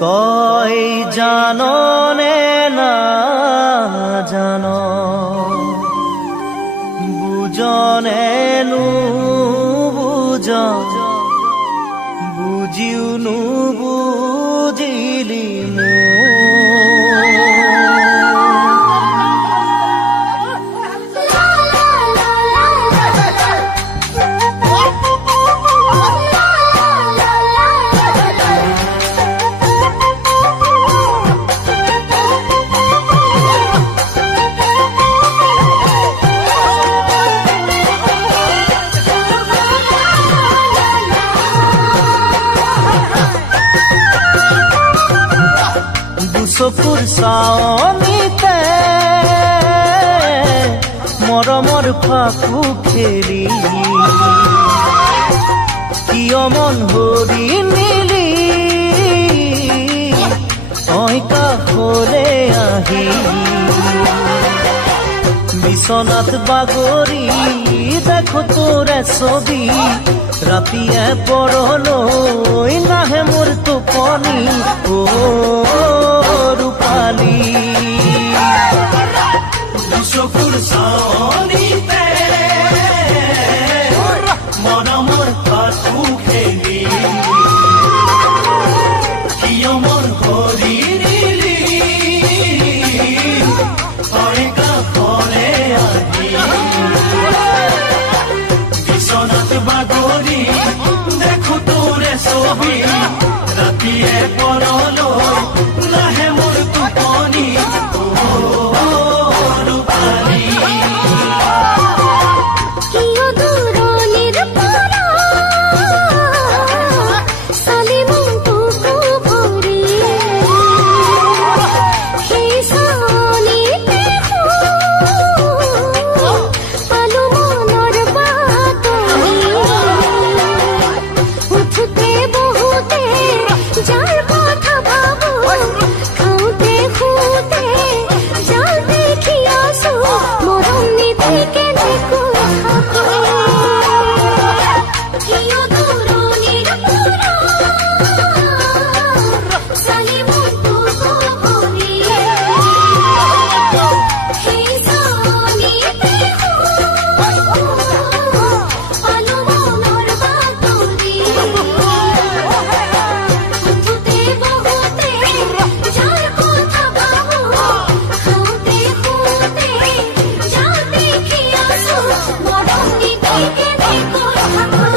তই জাননে না জান বুজনে নুবুজ বুজিও নুবুজিলি চকুৰ চাৱনিতে মৰমৰ ফাকু খেলি কিয় মন হৰি নিলি তই কাষলে আহি বিচনাত বাগৰি দেখো তোৰে ছবি ৰাতিয়ে পৰলৈ নাহে মোৰ টোপনি ৰূপালী চকুৰ চাৱনিতে মৰমৰ ফাকু খেলি কিয় মোৰ হৰি নিলি তই কাষলে আহি বিচনাত বাগৰি দেখো তোৰে ছবি ৰাতিয়ে পৰলৈ নাহে মোৰ টোপনি ৰূপালী কিয় দূৰণিৰ পৰা চালি মনটোকো ভৰি সেই চাৱনিতে পালো মনৰ বাতৰি উঠোতে বহুতে যাৰ কথা ভাবো খাওঁতে শুওঁতে যাৰ দেখি আছো মৰম নিদি কেনেকৈ থাকো কিয় দূৰণিৰ পৰা চালি মনটোকো ভৰি সেই চাৱনিতে পালো মনৰ বাতৰি উঠোতে বহুতে যাৰ কথা ভাবো খাওঁতে শুওঁতে যাৰ দেখি আছো মৰম নিদি কেনেকৈ থাকো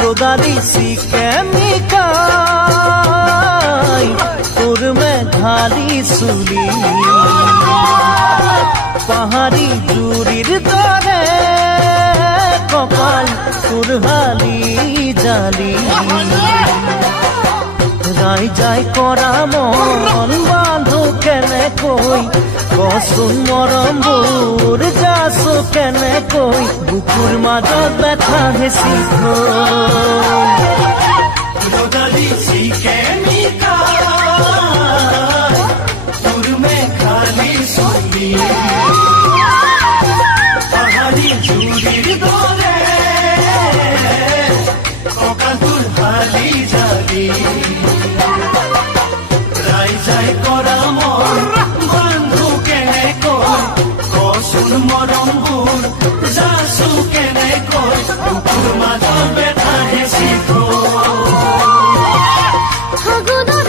ৰোদালি কেমিকাই তোৰ মেঘালি চুলি পাহাড়ি জুৰিৰ দৰে কপাল তোৰ হালি জালি ৰাই যাই কৰা মন বান্ধো কেনেকৈ কচোন মৰমবোৰ যাচো কেনেকৈ বুকুৰ মাজত ব্যথা হেঁচি থৈ তোৰ মেঘালি চুলি পাহাড়ি জুৰিৰ দৰে কঁকাল তোৰ হালি জালি ৰাই যাই কৰা মন বান্ধো কেনেকৈ কচোন মৰমবোৰ যাচো কেনেকৈ বুকুৰ মাজত ব্যথা হেঁচি থৈ ফাগুনৰ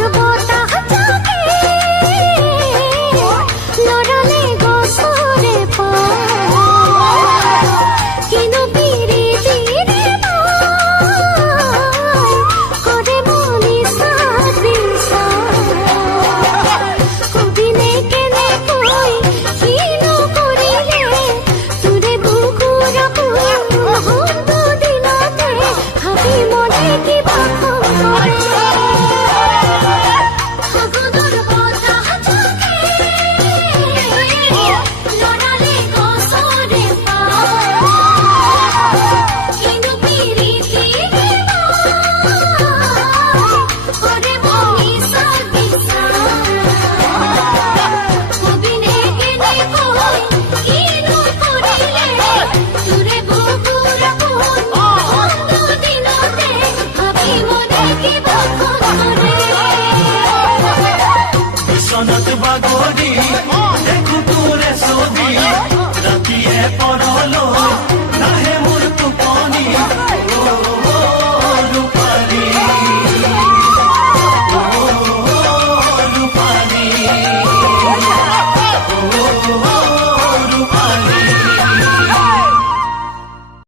বাগৰি দেখো তোৰে ছবি ৰাতিয়ে পৰ